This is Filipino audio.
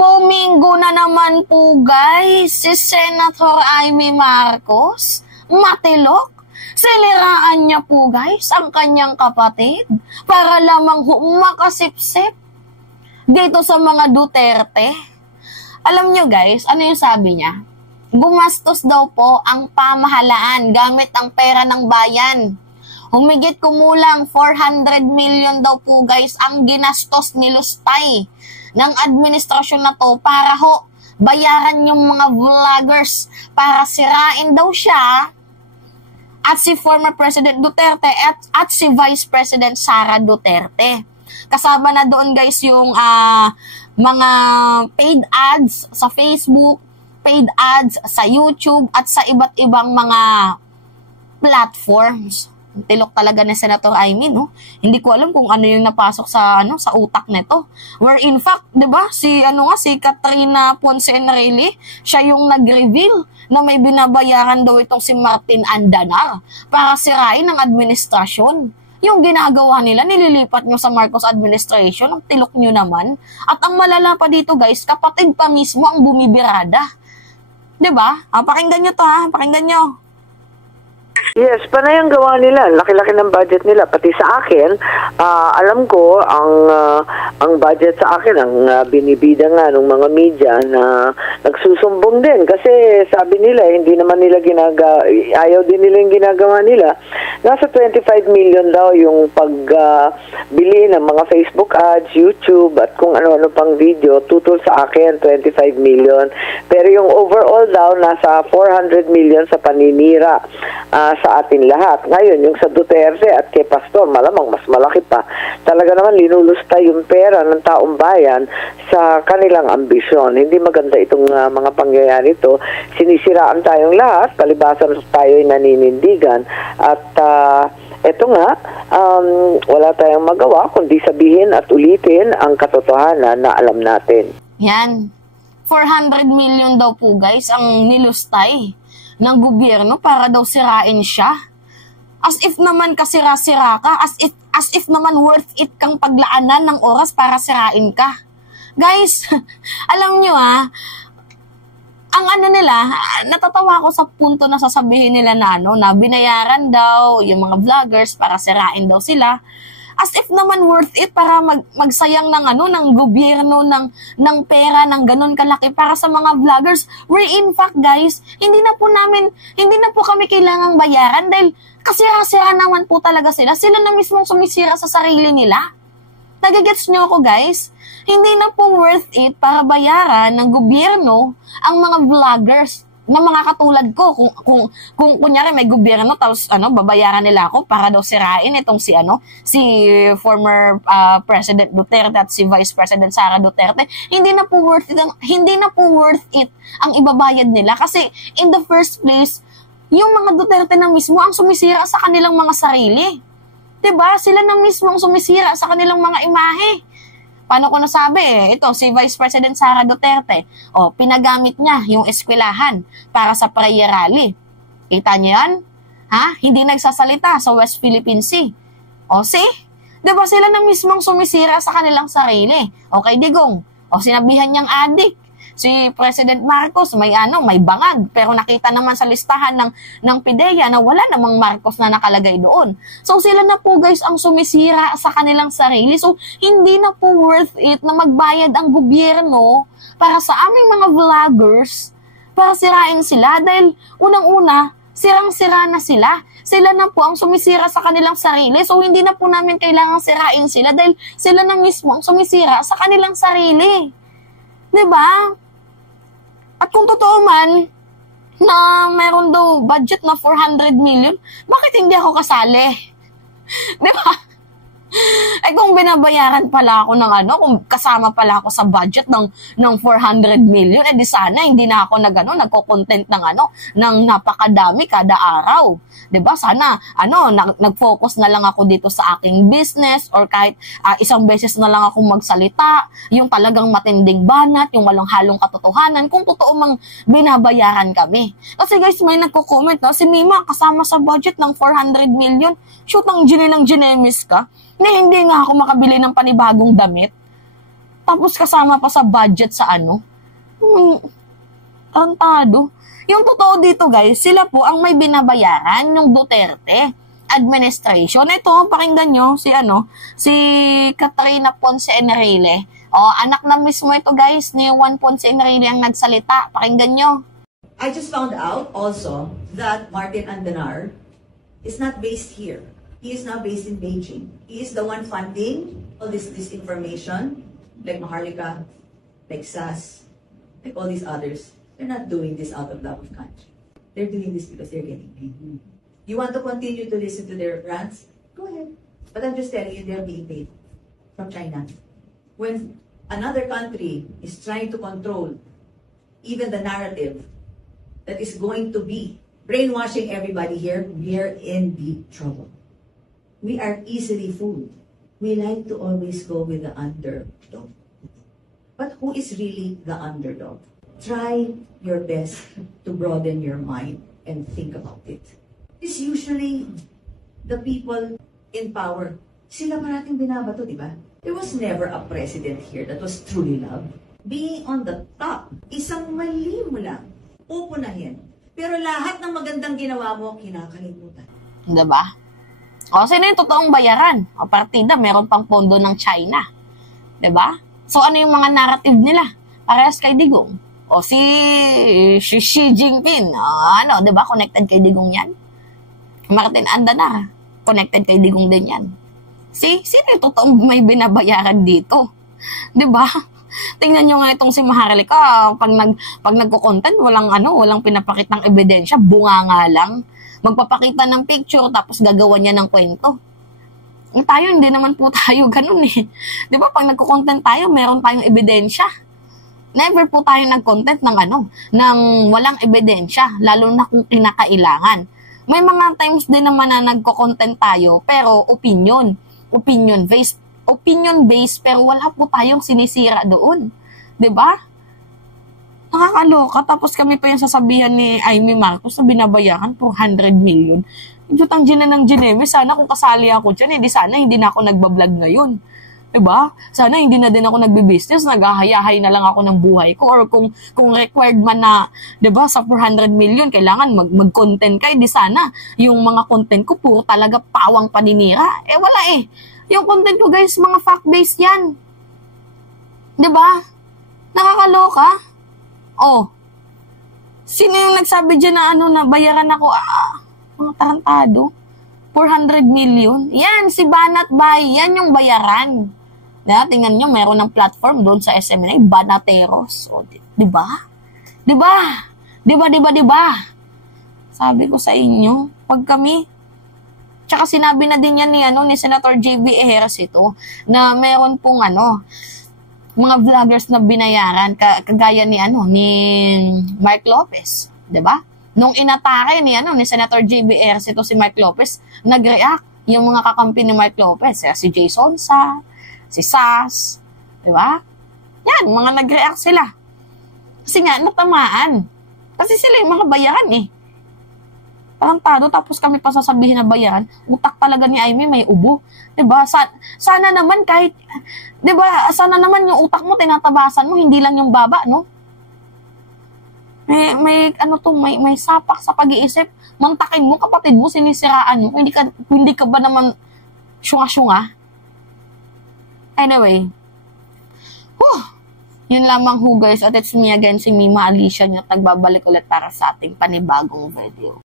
Domingo na naman po guys, si Senator Amy Marcos, matilok. Siliraan niya po guys ang kanyang kapatid para lamang makasipsip dito sa mga Duterte. Alam nyo guys, ano yung sabi niya? Gumastos daw po ang pamahalaan gamit ang pera ng bayan. Humigit kumulang 400 million daw po guys ang ginastos ni Lustay ng administrasyon na to para ho bayaran yung mga vloggers para sirain daw siya at si former President Duterte at si Vice President Sara Duterte. Kasama na doon guys yung mga paid ads sa Facebook, paid ads sa YouTube at sa iba't ibang mga platforms. Tilok talaga ni Senator Amy, no? Hindi ko alam kung ano yung napasok sa sa utak nito. Where in fact, 'di ba? Si Katrina Ponce Enrile, siya yung nag-reveal na may binabayaran daw itong si Martin Andanar para sirain ang administrasyon. Yung ginagawa nila, nililipat nyo sa Marcos administration, ang tilok nyo naman. At ang malala pa dito guys, kapatid pa mismo ang bumibirada. 'Di ba? Pakinggan nyo to pakinggan nyo. Yes, panay ang gawa nila. Laki-laki ng budget nila. Pati sa akin, alam ko, ang budget sa akin, ang binibida nga ng mga media na nagsusumbong din. Kasi sabi nila, hindi naman nila ayaw din nila yung ginagawa nila. Nasa 25 million daw yung pagbili ng mga Facebook ads, YouTube, at kung ano-ano pang video. Tutol sa akin, 25 million. Pero yung overall daw, nasa 400 million sa paninira sa atin lahat. Ngayon, yung sa Duterte at kay Pastor, malamang mas malaki pa. Talaga naman linulusta yung pera ng taong bayan sa kanilang ambisyon. Hindi maganda itong mga pangyayari ito. Sinisiraan tayong lahat, palibasan tayo'y naninindigan. At eto nga, wala tayong magawa kundi sabihin at ulitin ang katotohanan na alam natin. Yan. 400 million daw po guys ang nilustay ng gobyerno para daw sirain siya. As if naman kasira-sira ka, as if naman worth it kang paglaanan ng oras para sirain ka. Guys, alam nyo ang nila, natatawa ko sa punto na sasabihin nila na binayaran daw yung mga vloggers para sirain daw sila. As if naman worth it para magsayang ng gobyerno ng pera ng ganun kalaki para sa mga vloggers. Where in fact guys, hindi na po kami kailangang bayaran dahil kasira-sira naman po talaga sila. Sila na mismong sumisira sa sarili nila. Nagigets nyo ako guys? Hindi na po worth it para bayaran ng gobyerno ang mga vloggers na mga katulad ko. Kung kunyari may gobyerno tapos babayaran nila ako para daw sirain itong si former President Duterte at si Vice President Sara Duterte, hindi na po worth it ang ibabayad nila kasi in the first place yung mga Duterte na mismo ang sumisira sa kanilang mga sarili. 'Di ba? Sila na mismo ang sumisira sa kanilang mga imahe. Paano ko nasabi? Ito, si Vice President Sara Duterte, pinagamit niya yung eskwelahan para sa prayer rally. Kita niyo yan? Hindi nagsasalita sa West Philippine Sea. See? Diba sila na mismong sumisira sa kanilang sarili? Okay, Digong. Sinabihan niyang adik. Si President Marcos may bangag pero nakita naman sa listahan ng PIDEA na wala namang Marcos na nakalagay doon. So sila na po guys ang sumisira sa kanilang sarili. So hindi na po worth it na magbayad ang gobyerno para sa aming mga vloggers para sirain sila dahil unang-una sirang-sira na sila. Sila na po ang sumisira sa kanilang sarili. So hindi na po namin kailangang sirain sila dahil sila na mismo ang sumisira sa kanilang sarili. 'Di ba? At kung totoo man na meron daw budget na 400 million, bakit hindi ako kasali? 'Di ba? Kung binabayaran pala ako kung kasama pala ako sa budget ng 400 million, di sana hindi na ako nagko-content ng napakadami kada araw. 'Di ba? Sana nag-focus na lang ako dito sa aking business or kahit isang beses na lang ako magsalita, yung talagang matinding banat, yung walang halong katotohanan, kung totoo mang binabayaran kami. Kasi guys, may nagko-comment si Mima kasama sa budget ng 400 million. Shoot ang ginemis ka na hindi nga ako makabili ng panibagong damit. Tapos kasama pa sa budget sa ano. Tarantado. Yung totoo dito guys, sila po ang may binabayaran ng Duterte administration. Ito, pakinggan nyo, si Katrina Ponce Enrile. Anak na mismo ito guys, ni Juan Ponce Enrile ang nagsalita. Pakinggan nyo. I just found out also that Martin Andanar is not based here. He is now based in Beijing. He is the one funding all this disinformation, like Maharlika, like SAS, like all these others. They're not doing this out of love of country. They're doing this because they're getting paid. You want to continue to listen to their rants? Go ahead. But I'm just telling you, they're being paid from China. When another country is trying to control even the narrative that is going to be brainwashing everybody here, we are in deep trouble. We are easily fooled. We like to always go with the underdog. But who is really the underdog? Try your best to broaden your mind and think about it. It's usually the people in power. Sila parating binabato, di ba? There was never a president here that was truly loved. Being on the top, isang mali mo lang, upunahin. Pero lahat ng magandang ginawa mo, kinakalimutan. Diba? Sino yung totoong bayaran? Partida, meron pang pondo ng China. Diba? So, ano yung mga narrative nila? Parehas kay Digong. Si Xi Jinping, diba? Connected kay Digong yan. Martin Andanar, connected kay Digong din yan. Sino yung totoong may binabayaran dito? Diba? Tingnan nyo nga itong si Maharlika, pag nagko-content, walang pinapakitang ebidensya, bunga nga lang. Magpapakita ng picture, tapos gagawa niya ng kwento. Tayo, hindi naman po tayo ganun eh. Diba? Pag nagko-content tayo, meron tayong ebidensya. Never po tayo nag-content ng walang ebidensya, lalo na kung kinakailangan. May mga times din naman na nagko-content tayo, pero opinion-based, pero wala po tayong sinisira doon. 'Di ba? Nakakaloka, tapos kami pa yung sasabihan ni Amy Marcos na binabayaran 400 million. Jutang gina ng Gineme, sana kung kasali ako dyan, sana hindi na ako nagbablog ngayon. Diba? Sana hindi na din ako nagbi-business, naghahayahay na lang ako ng buhay ko, or kung required man na, diba, sa 400 million, kailangan mag-content ka, di sana yung mga content ko puro talaga pawang paninira. Wala eh. Yung content ko guys, mga fact-based yan. Diba? Nakakaloka. Sino yung nagsabi dyan na bayaran ako? Mga tarantado. 400 million. Yan, si Banat Bay. Yan yung bayaran. Tingnan nyo, meron ng platform doon sa SMNA, Banateros. Diba? Diba? Sabi ko sa inyo, pag kami, tsaka sinabi na din yan ni Senator JB Ejercito, na meron pong mga vloggers na binayaran, kagaya ni Mark Lopez. Diba? Nung inatake ni Senator JB Ejercito si Mark Lopez, nag-react yung mga kakampi ni Mark Lopez, si Jason Sa, si SAS, di ba? Yan, mga nag-react sila. Kasi nga, natamaan. Kasi sila yung mga bayaran eh. Tarantado, tapos kami pa sasabihin na bayaran, utak talaga ni Amy may ubo. Di ba? Sana naman kahit, di ba, sana naman yung utak mo, tinatabasan mo, hindi lang yung baba, no? May sapak sa pag-iisip. Mantakin mo, kapatid mo, sinisiraan mo. Hindi ka ba naman syunga-syunga? Anyway, yun lamang guys, at it's me again, si Mima Alicia, niya nagbabalik ulit para sa ating panibagong video.